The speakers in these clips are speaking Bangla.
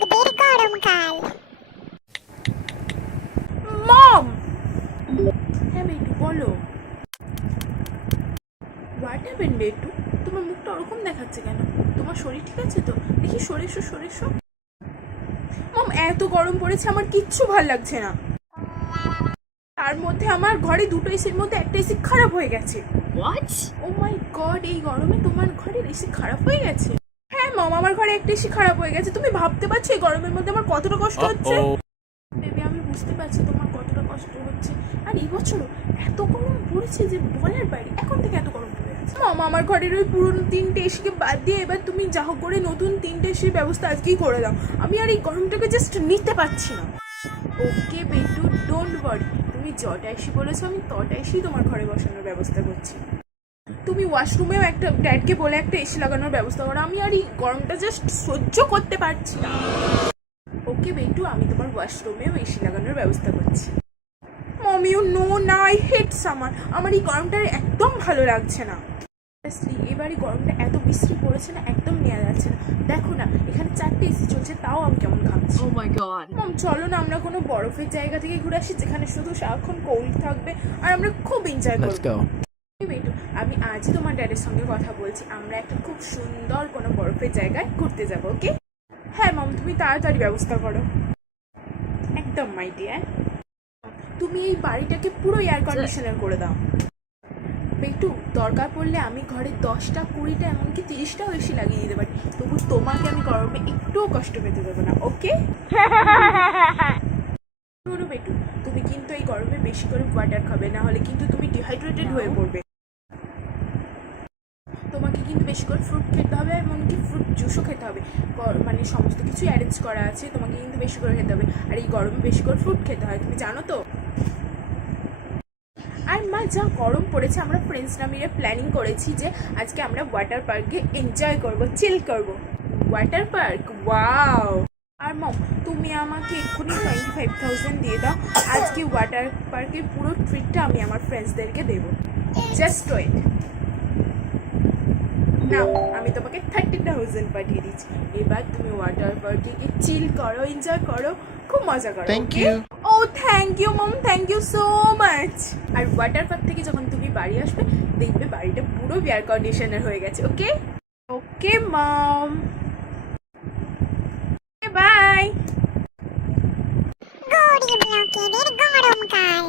লোকদের গরমকাল। মম, হ্যাঁ বেটু বলো। হোয়াট হ্যাপেন বেটু? তোমার মুখটা ওরকম দেখাচ্ছে কেন? তোমার শরীর ঠিক আছে তো? দেখি সরে এসো। মম, এত গরম পড়েছে, আমার কিচ্ছু ভাল লাগছে না। তার মধ্যে আমার ঘরে দুটো এসির মধ্যে একটা এসি খারাপ হয়ে গেছে। What? ও মাই গড, এই গরমে তোমার ঘরের এসি খারাপ হয়ে গেছে? হ্যাঁ মম, আমার ঘরে একটা এসি খারাপ হয়ে গেছে। তুমি ভাবতে পারছো এই গরমের মধ্যে আমার কতটা কষ্ট হচ্ছে? বেবি, আমি বুঝতে পারছি তোমার কতটা কষ্ট হচ্ছে। আর এই বছরও এত গরম পড়েছে যে বলার বাইরে। এখন থেকে এত গরম পড়ে আছে। মম, আমার ঘরের ওই পুরনো 3টে এসিকে বাদ দিয়ে এবার তুমি যা হোক করে নতুন 3টে এসির ব্যবস্থা আজকেই করে দাও। আমি আর এই গরমটাকে জাস্ট নিতে পারছি না। ওকে বেটু, ডোন্ট ওয়ারি। তুমি যটা এসি বলেছো আমি তটা এসি তোমার ঘরে বসানোর ব্যবস্থা করছি। তুমি ওয়াশরুমেও একটা ড্যাডকে বলে একটা এসি লাগানোর ব্যবস্থা করো। আমি আর এই গরমটা জাস্ট সহ্য করতে পারছি না। ওকে বেটু, আমি তোমার ওয়াশরুমেও এসি লাগানোর ব্যবস্থা করছি। মমি, ইউ নো না, আই হেট সামার। আমার এই গরমটা একদম ভালো লাগছে না। এবার এই গরমটা এত বিশ্রী পড়েছে না, একদম নেওয়া যাচ্ছে না। দেখো না, এখানে 4টে এসি চলছে, তাও আমি কেমন খাচ্ছি। Oh my god. মম, চলো না আমরা কোনো বরফের জায়গা থেকে ঘুরে আসি যেখানে শুধু সারাক্ষণ কোল্ড থাকবে আর আমরা খুব এনজয় Let's করবো। go. বেটু, আমি আজই তোমার ড্যাডের সঙ্গে কথা বলছি, আমরা একটা খুব সুন্দর কোনো বরফের জায়গায় ঘুরতে যাবো। ওকে? হ্যাঁ মম, তুমি তাড়াতাড়ি ব্যবস্থা করো। একদম মাই ডিয়ার। তুমি এই বাড়িটাকে পুরো এয়ার কন্ডিশনার করে দাও। বেটু, দরকার পড়লে আমি ঘরে 10টা 20টা এমনকি 30টাও এসি লাগিয়ে দিতে পারি, তবু তোমাকে আমি গরমে একটুও কষ্ট পেতে দেবো না। ওকে? শোনো বেটু, তুমি কিন্তু এই গরমে বেশি করে ওয়াটার খাবে, না হলে কিন্তু তুমি ডিহাইড্রেটেড হয়ে পড়বে। তোমাকে কিন্তু বেশি করে ফ্রুট খেতে হবে, এমনকি ফ্রুট জুসও খেতে হবে। মানে সমস্ত কিছু অ্যারেঞ্জ করা আছে, তোমাকে কিন্তু বেশি করে খেতে হবে। আর এই গরমে বেশি করে ফ্রুট খেতে হয়, তুমি জানো তো? আর মা, যা গরম পড়েছে, আমরা ফ্রেন্ডসরা মিলে প্ল্যানিং করেছি যে আজকে আমরা ওয়াটার পার্কে এনজয় করব, চিল করব। Water park, wow! আর মম, তুমি আমাকে এক্ষুনি 25,000 দিয়ে দাও। আজকে ওয়াটার পার্কের পুরো ট্রিটটা আমি আমার ফ্রেন্ডসদেরকে দেবো। Just wait. না, আমি তোমাকে 30,000 পাঠিয়ে দিচ্ছি। এবার তুমি ওয়াটার পার্কে গিয়ে চিল করো, এনজয় করো, খুব মজা করো। Thank okay? you. ও thank you mom, thank you so much. আর ওয়াটার পার্ক থেকে যখন তুমি বাড়ি আসবে, দেখবে বাড়িটা পুরো এয়ার কন্ডিশনার হয়ে গেছে। ওকে? ওকে মম, বাই। গরিব লোকেদের গরমকাল।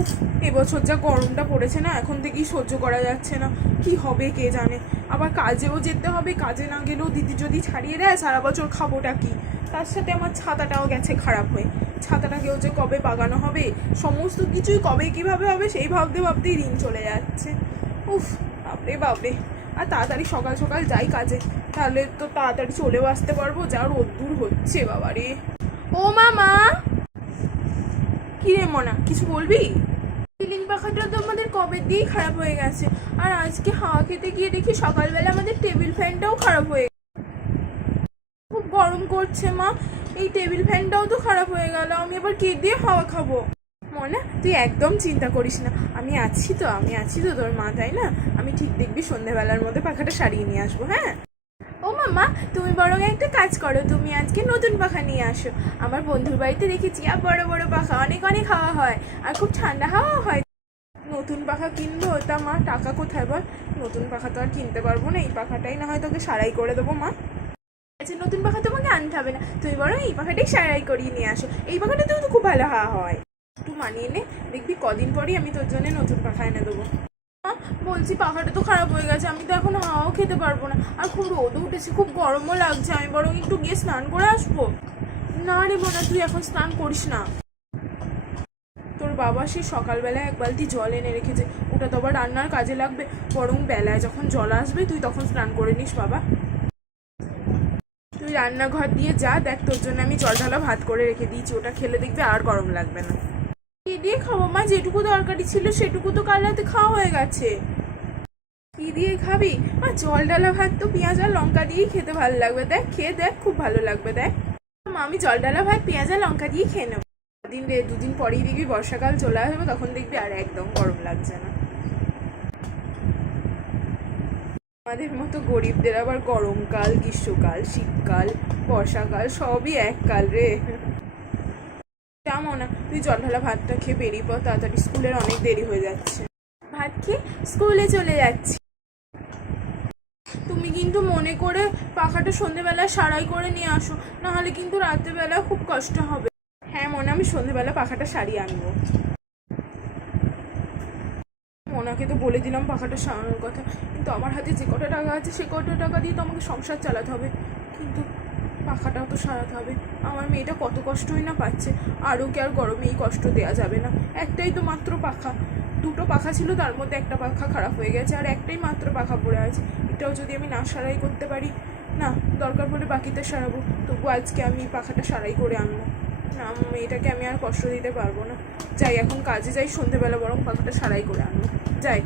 উফ, এবছর যা গরমটা পড়েছে না, এখন থেকেই সহ্য করা যাচ্ছে না। কি হবে কে জানে। আবার কাজেও যেতে হবে, কাজে না গেলেও দিদি যদি ছাড়িয়ে দেয় সারা বছর খাবোটা কি। তার সাথে আমার ছাতাটাও গেছে খারাপ হয়ে। ছাতাটাকেও যে কবে বাগানো হবে, সমস্ত কিছুই কবে কিভাবে হবে সেই ভাবতেই দিন চলে যাচ্ছে। উফ, বাপরে বাপরে। আর তাড়াতাড়ি সকাল সকাল যাই কাজে, তাহলে তো তাড়াতাড়ি চলেও আসতে পারবো। যা রোদ্দুর হচ্ছে বাবারে। ও মামা, কি রে মনা, কিছু বলবি? সিলিং পাখাটা তো আমাদের কবে দিয়েই খারাপ হয়ে গেছে। আর আজকে হাওয়া খেতে গিয়ে দেখি সকালবেলা আমাদের টেবিল ফ্যানটাও খারাপ হয়ে গেছে। খুব গরম করছে মা, এই টেবিল ফ্যানটাও তো খারাপ হয়ে গেল। আমি এবার কে দিয়ে হাওয়া খাবো? মনা, তুই একদম চিন্তা করিস না, আমি আছি তো তোর মা, তাই না? আমি ঠিক দেখবি সন্ধ্যাবেলার মধ্যে পাখাটা সারিয়ে নিয়ে আসবো। হ্যাঁ? ও মামা, তুমি বরং একটা কাজ করো, তুমি আজকে নতুন পাখা নিয়ে আসো। আমার বন্ধুর বাড়িতে দেখেছি আর বড় বড় পাখা অনেক অনেক হাওয়া হয়, আর খুব ঠান্ডা হাওয়া হয়। নতুন পাখা কিনবো, তা মা টাকা কোথায় বল? নতুন পাখা তো আর কিনতে পারবো না, এই পাখাটাই না হয় তোকে সারাই করে দেবো মা। আচ্ছা, নতুন পাখা তোমাকে আনতে হবে না, তুমি বরং এই পাখাটাই সারাই করিয়ে নিয়ে আসো। এই পাখাটাতেও তো খুব ভালো হাওয়া হয়। একটু মানিয়ে নে, দেখবি কদিন পরই আমি তোর জন্য নতুন পাখা এনে দেবো। বলছি পাখাটা তো খারাপ হয়ে গেছে, আমি তো এখন হাওয়াও খেতে পারবো না, আর খুব রোদও উঠেছে, খুব গরমও লাগছে। আমি বরং একটু গিয়ে স্নান করে আসবো। না রে বোনা, তুই এখন স্নান করিস না। তোর বাবা সে সকালবেলায় 1 বালতি জল এনে রেখেছে, ওটা তো আবার রান্নার কাজে লাগবে। বরং বেলায় যখন জল আসবে তুই তখন স্নান করে নিস বাবা। তুই রান্নাঘর দিয়ে যা, দেখ তোর জন্য আমি জল ঢালা ভাত করে রেখে দিয়েছি, ওটা খেলে দেখবি আর গরম লাগবে না। কি দিয়ে খাবো মা? যেটুকু দরকারি ছিল সেটুকু তো কাল রাতে খাওয়া হয়ে গেছে। কি দিয়ে খাবি? আর জল ডালা ভাত তো পেঁয়াজ আর লঙ্কা দিয়েই খেতে ভালো লাগবে, দেখ খেয়ে দেখ, খুব ভালো লাগবে। দেখ মা, আমি জল ডালা ভাত পেঁয়াজ আর লঙ্কা দিয়ে খেয়ে নেবো। দুদিন পরেই দেখবি বর্ষাকাল চলে আসবে, তখন দেখবি আর একদম গরম লাগছে না। আমাদের মতো গরিবদের আবার গরমকাল, গ্রীষ্মকাল, শীতকাল, বর্ষাকাল সবই এককাল রে। তেমন না, তুই জল ঢালা ভাতটা খেয়ে বেরিয়ে পর, তাড়াতাড়ি, স্কুলের অনেক দেরি হয়ে যাচ্ছে। ভাত খেয়ে স্কুলে চলে যাচ্ছি। তুমি কিন্তু মনে করে পাখাটা সন্ধেবেলা সারাই করে নিয়ে আসো, নাহলে কিন্তু রাত্রেবেলা খুব কষ্ট হবে। হ্যাঁ মনে, আমি সন্ধেবেলা পাখাটা সারিয়ে আনবো। ওনাকে তো বলে দিলাম পাখাটা সারানোর কথা, কিন্তু আমার হাতে যে কটা টাকা আছে সে কটা টাকা দিয়ে তো আমাকে সংসার চালাতে হবে, কিন্তু পাখাটাও তো সারাতে হবে। আমার মেয়েটা কত কষ্টই না পাচ্ছে, আরও কি আর গরমে এই কষ্ট দেওয়া যাবে না? একটাই তো মাত্র পাখা, দুটো পাখা ছিল, তার মধ্যে একটা পাখা খারাপ হয়ে গেছে, আর একটাই মাত্র পাখা পড়ে আছে। এটাও যদি আমি না সারাই করতে পারি, না দরকার পড়লে বাকিতে সারাবো, তবু আজকে আমি পাখাটা সারাই করে আনবো না। মেয়েটাকে আমি আর কষ্ট দিতে পারবো না। যাই, এখন কাজে যাই, সন্ধেবেলা বরং পাখাটা সারাই করে আনবো। যাই।